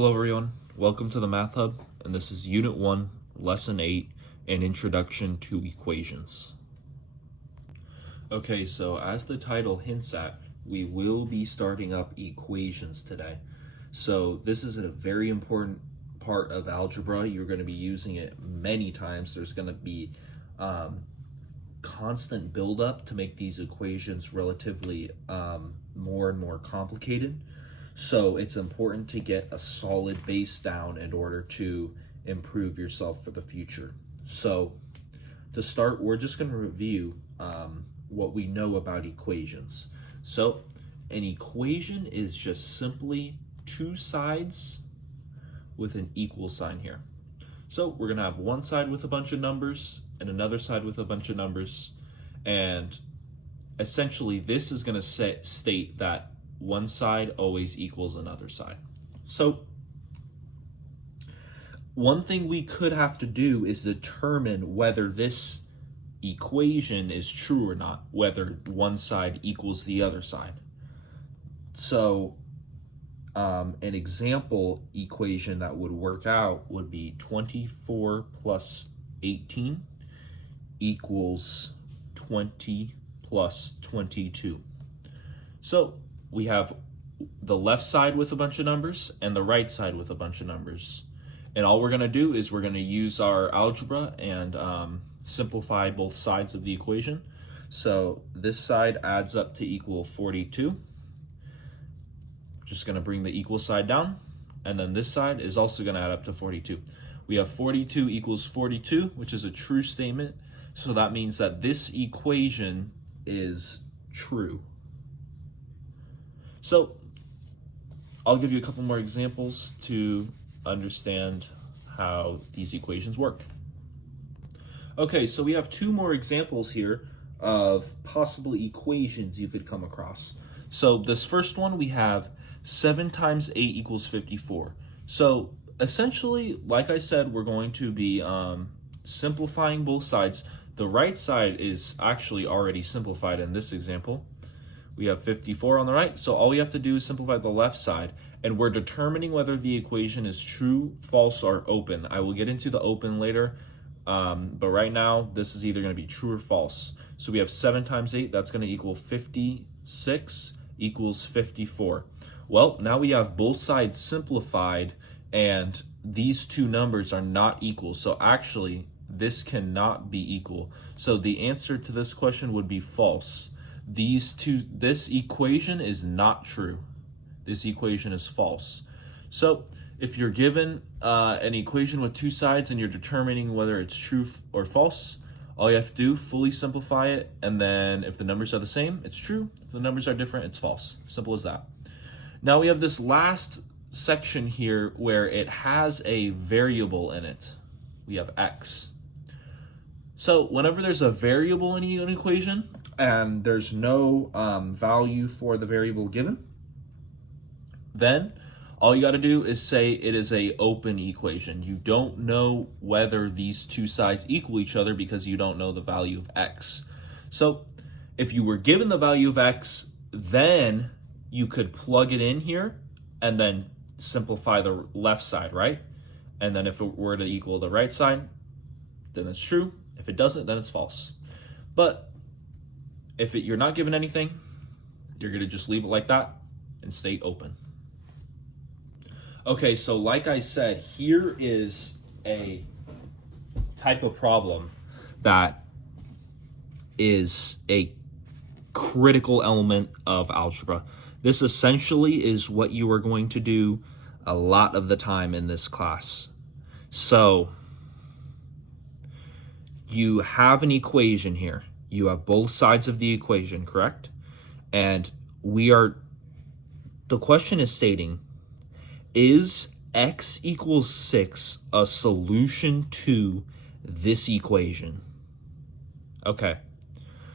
Hello everyone, welcome to the Math Hub, and this is Unit 1, Lesson 8, an Introduction to Equations. Okay, so as the title hints at, we will be starting up equations today. So this is a very important part of algebra. You're going to be using it many times. There's going to be constant buildup to make these equations relatively more and more complicated. So it's important to get a solid base down in order to improve yourself for the future. So to start, we're just going to review what we know about equations. So an equation is just simply two sides with an equal sign here. So we're going to have one side with a bunch of numbers and another side with a bunch of numbers. And essentially this is going to state that one side always equals another side. So one thing we could have to do is determine whether this equation is true or not, whether one side equals the other side. So an example equation that would work out would be 24 plus 18 equals 20 plus 22. So we have the left side with a bunch of numbers and the right side with a bunch of numbers. And all we're going to do is we're going to use our algebra and simplify both sides of the equation. So this side adds up to equal 42. Just going to bring the equal side down. And then this side is also going to add up to 42. We have 42 equals 42, which is a true statement. So that means that this equation is true. So I'll give you a couple more examples to understand how these equations work. Okay, so we have two more examples here of possible equations you could come across. So this first one, we have 7 times 8 equals 54. So essentially, like I said, we're going to be simplifying both sides. The right side is actually already simplified in this example. We have 54 on the right, so all we have to do is simplify the left side, and we're determining whether the equation is true, false, or open. I will get into the open later, but right now, this is either going to be true or false. So we have 7 times 8, that's going to equal 56 equals 54. Well, now we have both sides simplified, and these two numbers are not equal. So actually, this cannot be equal. So the answer to this question would be false. This equation is not true. This equation is false. So if you're given an equation with two sides and you're determining whether it's true or false, all you have to do, fully simplify it, and then if the numbers are the same, it's true. If the numbers are different, it's false. Simple as that. Now we have this last section here where it has a variable in it. We have x. So whenever there's a variable in an equation and there's no value for the variable given, then all you got to do is say it is an open equation. You don't know whether these two sides equal each other because you don't know the value of x. So if you were given the value of x, then you could plug it in here and then simplify the left side, right? And then if it were to equal the right side, then it's true. If it doesn't, then it's false. But if you're not given anything, you're going to just leave it like that and stay open. Okay, so like I said, here is a type of problem that is a critical element of algebra. This essentially is what you are going to do a lot of the time in this class. So you have an equation here. You have both sides of the equation, correct? And the question is stating, is x equals 6 a solution to this equation? Okay,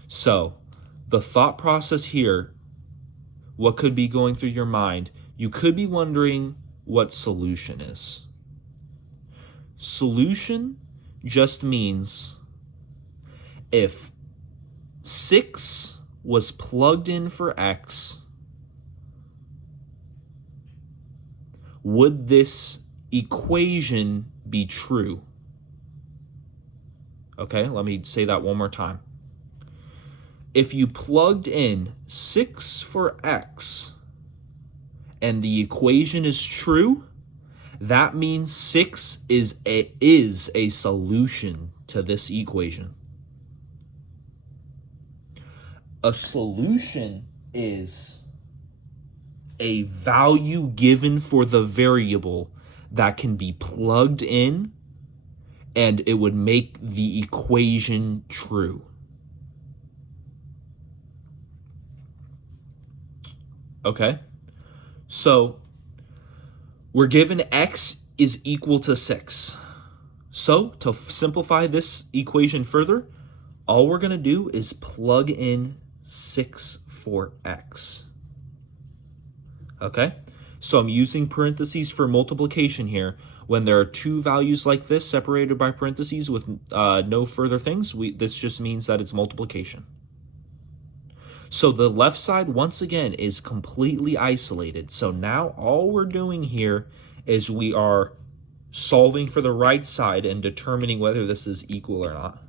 so the thought process here, what could be going through your mind? You could be wondering what solution is. Solution just means if 6 was plugged in for x, would this equation be true? Okay, let me say that one more time. If you plugged in 6 for x and the equation is true, that means 6 is a solution to this equation. A solution is a value given for the variable that can be plugged in and it would make the equation true. Okay, so we're given x is equal to 6. So to simplify this equation further, all we're going to do is plug in 6 for x. Okay, so I'm using parentheses for multiplication here. When there are two values like this separated by parentheses with no further things, this just means that it's multiplication. So the left side, once again, is completely isolated. So now all we're doing here is we are solving for the right side and determining whether this is equal or not.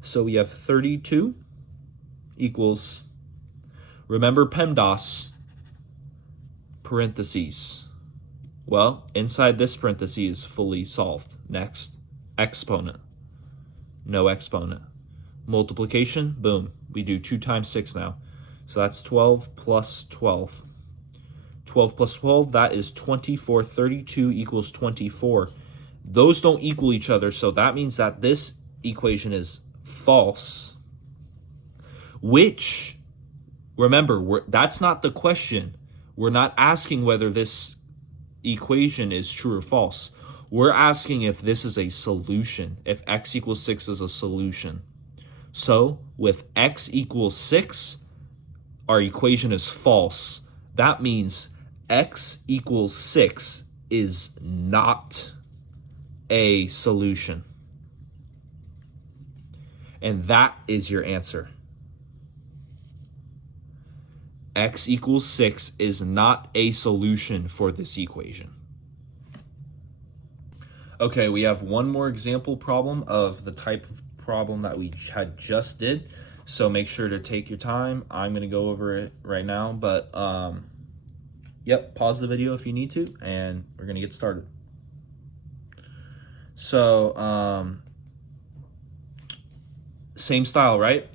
So we have 32 equals, remember PEMDAS, parentheses. Well, inside this parentheses is fully solved. Next, exponent. No exponent. Multiplication, boom. We do 2 times 6 now. So that's 12 plus 12. 12 plus 12, that is 24. 32 equals 24. Those don't equal each other, so that means that this equation is false. Which, remember, that's not the question. We're not asking whether this equation is true or false. We're asking if this is a solution, if x equals 6 is a solution. So with x equals 6, our equation is false. That means x equals 6 is not a solution. And that is your answer. X equals 6 is not a solution for this equation. Okay, we have one more example problem of the type of problem that we had just did. So make sure to take your time. I'm going to go over it right now, but yep, pause the video if you need to, and we're going to get started. So same style, right?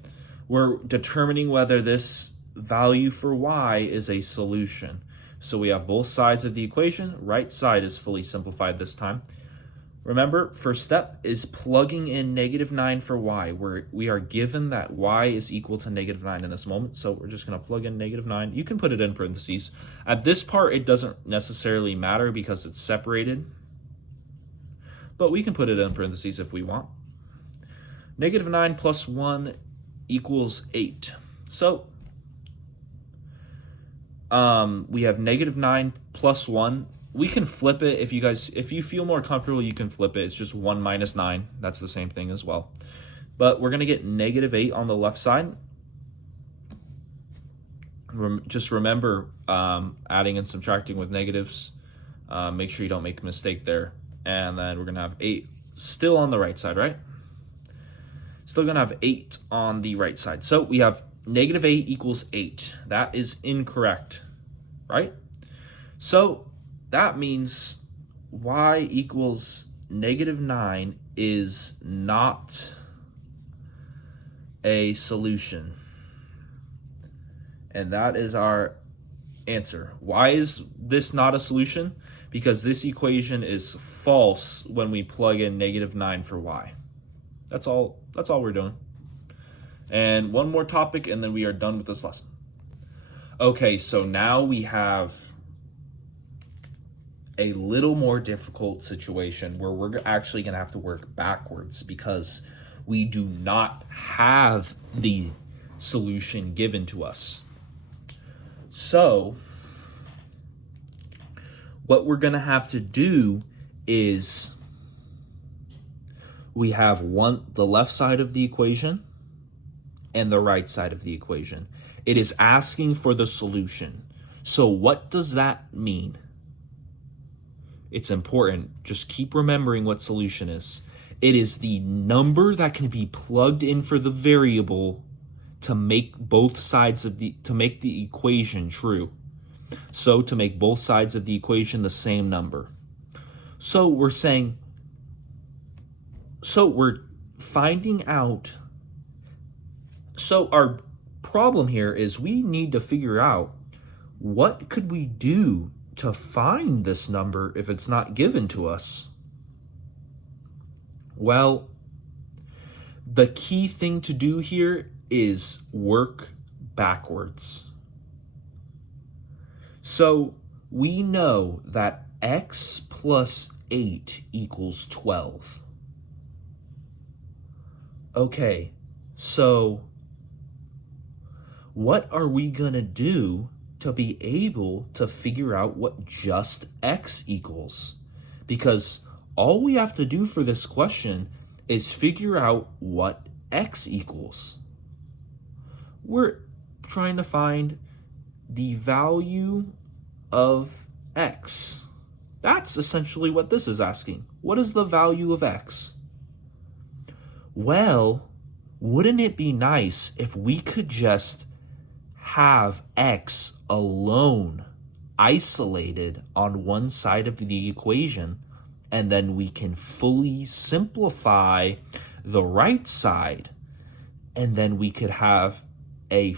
We're determining whether this value for y is a solution. So we have both sides of the equation. Right side is fully simplified this time. Remember, first step is plugging in -9 for y, where we are given that y is equal to -9 in this moment. So we're just going to plug in -9. You can put it in parentheses. At this part, it doesn't necessarily matter because it's separated, but we can put it in parentheses if we want. -9 plus 1 equals 8. So we have -9 plus 1. We can flip it if you feel more comfortable, you can flip it. It's just 1 minus 9. That's the same thing as well. But we're going to get -8 on the left side. Just remember adding and subtracting with negatives. Make sure you don't make a mistake there. And then we're going to have 8 still on the right side, right? Still going to have 8 on the right side. So we have -8 equals 8. That is incorrect, right? So that means y equals -9 is not a solution. And that is our answer. Why is this not a solution? Because this equation is false when we plug in -9 for y. That's all we're doing. And one more topic, and then we are done with this lesson. Okay, so now we have a little more difficult situation where we're actually going to have to work backwards because we do not have the solution given to us. So what we're going to have to do is we have the left side of the equation and the right side of the equation. It is asking for the solution. So what does that mean? it's important. Just keep remembering what solution is. It is the number that can be plugged in for the variable to make both sides of to make the equation true. So to make both sides of the equation the same number. So we're finding out. So our problem here is we need to figure out what could we do to find this number if it's not given to us. Well, the key thing to do here is work backwards. So we know that x plus 8 equals 12. Okay, so what are we going to do to be able to figure out what just x equals? Because all we have to do for this question is figure out what x equals. We're trying to find the value of x. That's essentially what this is asking. What is the value of x? Well, wouldn't it be nice if we could just have x alone, isolated on one side of the equation, and then we can fully simplify the right side, and then we could have a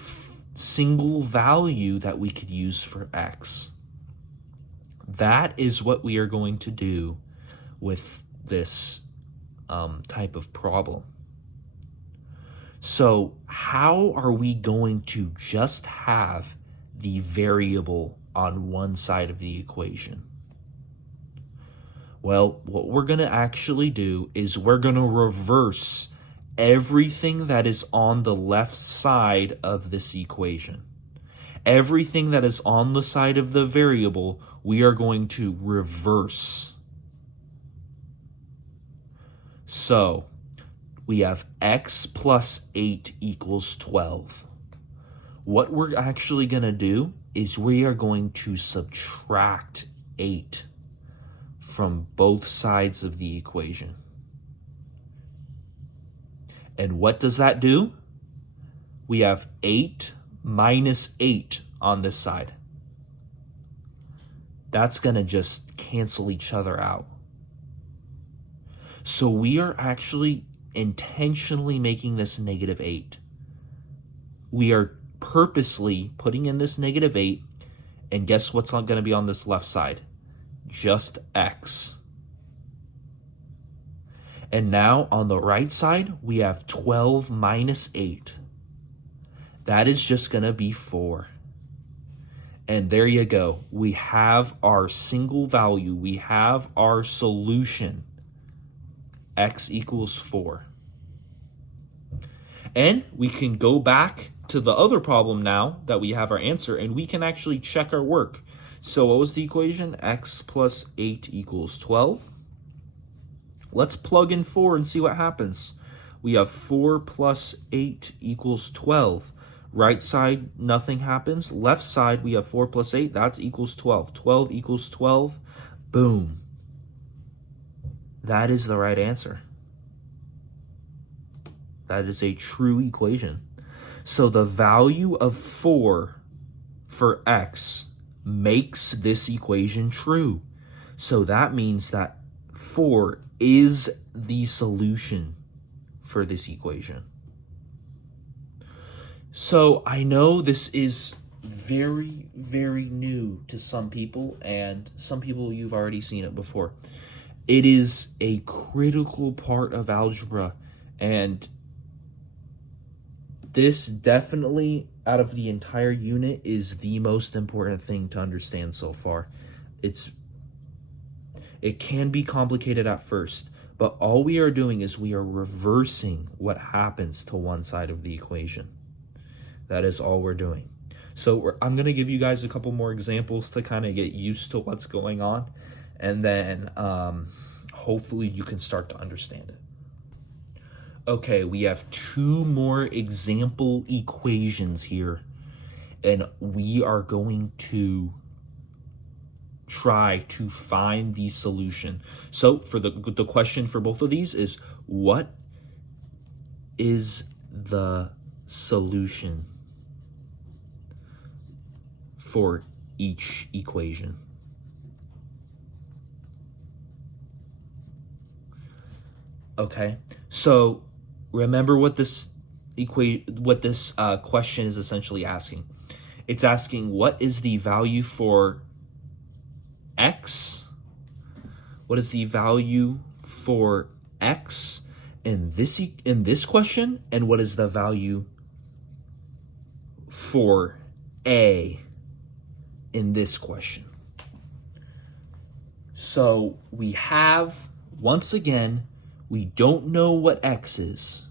single value that we could use for x. That is what we are going to do with this type of problem. So how are we going to just have the variable on one side of the equation? Well, what we're going to actually do is we're going to reverse everything that is on the left side of this equation. Everything that is on the side of the variable, we are going to reverse. So we have x plus 8 equals 12. What we're actually going to do is we are going to subtract 8 from both sides of the equation. And what does that do? We have 8 minus 8 on this side. That's going to just cancel each other out. So we are actually intentionally making this negative 8. We are purposely putting in this negative 8, and guess what's not going to be on this left side? Just x. And now on the right side, we have 12 minus 8. That is just going to be 4. And there you go. We have our single value. We have our solution. X equals 4. And we can go back to the other problem now that we have our answer, and we can actually check our work. So what was the equation? X plus 8 equals 12. Let's plug in 4 and see what happens. We have 4 plus 8 equals 12. Right side, nothing happens. Left side, we have 4 plus 8. That equals 12. 12 equals 12. Boom. That is the right answer. That is a true equation. So the value of 4 for x makes this equation true. So that means that 4 is the solution for this equation. So I know this is very, very new to some people, and some people you've already seen it before. It is a critical part of algebra, and this definitely, out of the entire unit, is the most important thing to understand so far. It can be complicated at first, but all we are doing is we are reversing what happens to one side of the equation. That is all we're doing. So I'm going to give you guys a couple more examples to kind of get used to what's going on, and then hopefully you can start to understand it. Okay, we have 2 more example equations here, and we are going to try to find the solution. So for the question for both of these is, what is the solution for each equation? Okay, so remember what this question is essentially asking. It's asking, what is the value for x? What is the value for x in this question, and what is the value for a in this question? So we have, once again, we don't know what x is,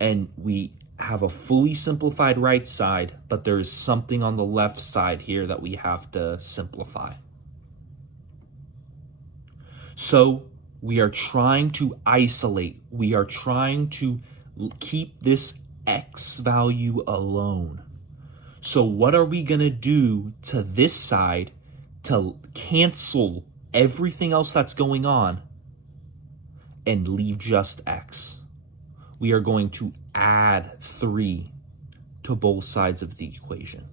and we have a fully simplified right side, but there's something on the left side here that we have to simplify. So we are trying to isolate. We are trying to keep this x value alone. So what are we going to do to this side to cancel everything else that's going on and leave just x? We are going to add 3 to both sides of the equation.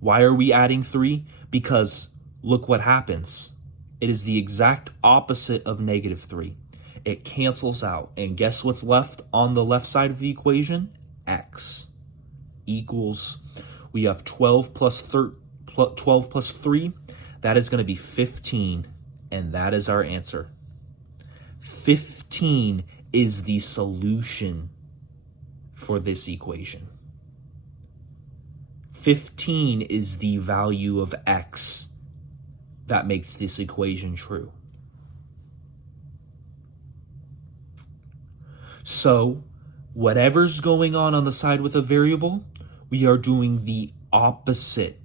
Why are we adding 3? Because look what happens. It is the exact opposite of -3. It cancels out. And guess what's left on the left side of the equation? X equals, we have 12 plus 3. That is going to be 15. And that is our answer. 15 is the solution for this equation. 15 is the value of x that makes this equation true. So, whatever's going on the side with a variable, we are doing the opposite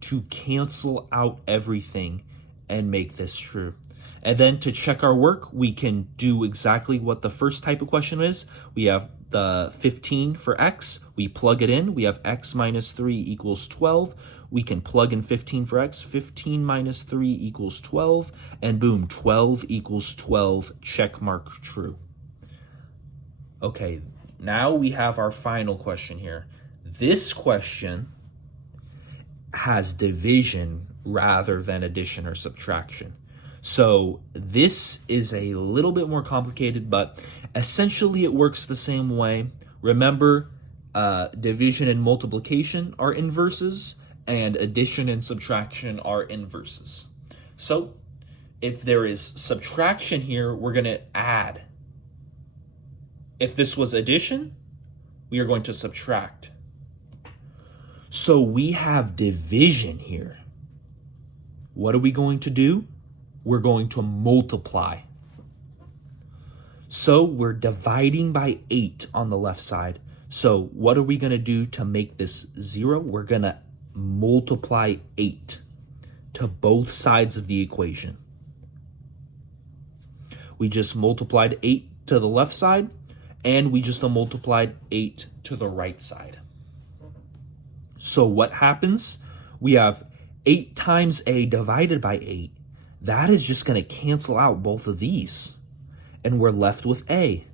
to cancel out everything and make this true. And then to check our work, we can do exactly what the first type of question is. We have the 15 for x. We plug it in. We have x minus 3 equals 12. We can plug in 15 for x. 15 minus 3 equals 12. And boom, 12 equals 12. Check mark true. Okay, now we have our final question here. This question has division rather than addition or subtraction. So this is a little bit more complicated, but essentially it works the same way. Remember, division and multiplication are inverses, and addition and subtraction are inverses. So if there is subtraction here, we're going to add. If this was addition, we are going to subtract. So we have division here. What are we going to do? We're going to multiply. So we're dividing by 8 on the left side. So what are we going to do to make this 0? We're going to multiply 8 to both sides of the equation. We just multiplied 8 to the left side, and we just multiplied 8 to the right side. So what happens? We have 8 times a divided by 8. That is just going to cancel out both of these. And we're left with a.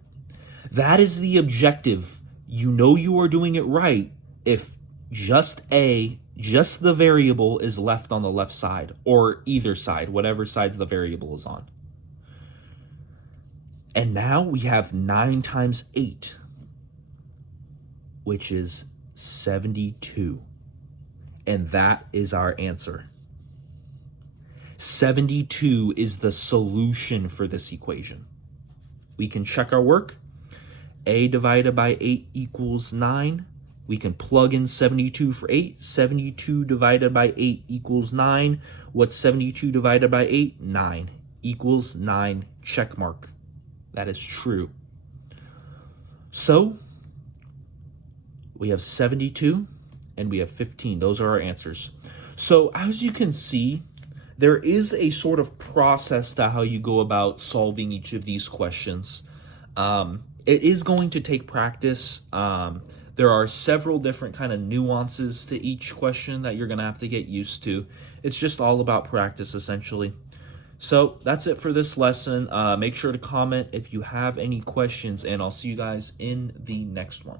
That is the objective. You know you are doing it right if just a, just the variable is left on the left side, or either side, whatever sides the variable is on. And now we have 9 times 8, which is 72. And that is our answer. 72 is the solution for this equation. We can check our work. A divided by 8 equals 9. We can plug in 72 for 8. 72 divided by 8 equals 9. What's 72 divided by 8? 9. Equals 9. Check mark. That is true. So, we have 72 and we have 15. Those are our answers. So, as you can see, there is a sort of process to how you go about solving each of these questions. It is going to take practice. There are several different kind of nuances to each question that you're going to have to get used to. It's just all about practice, essentially. So that's it for this lesson. Make sure to comment if you have any questions, and I'll see you guys in the next one.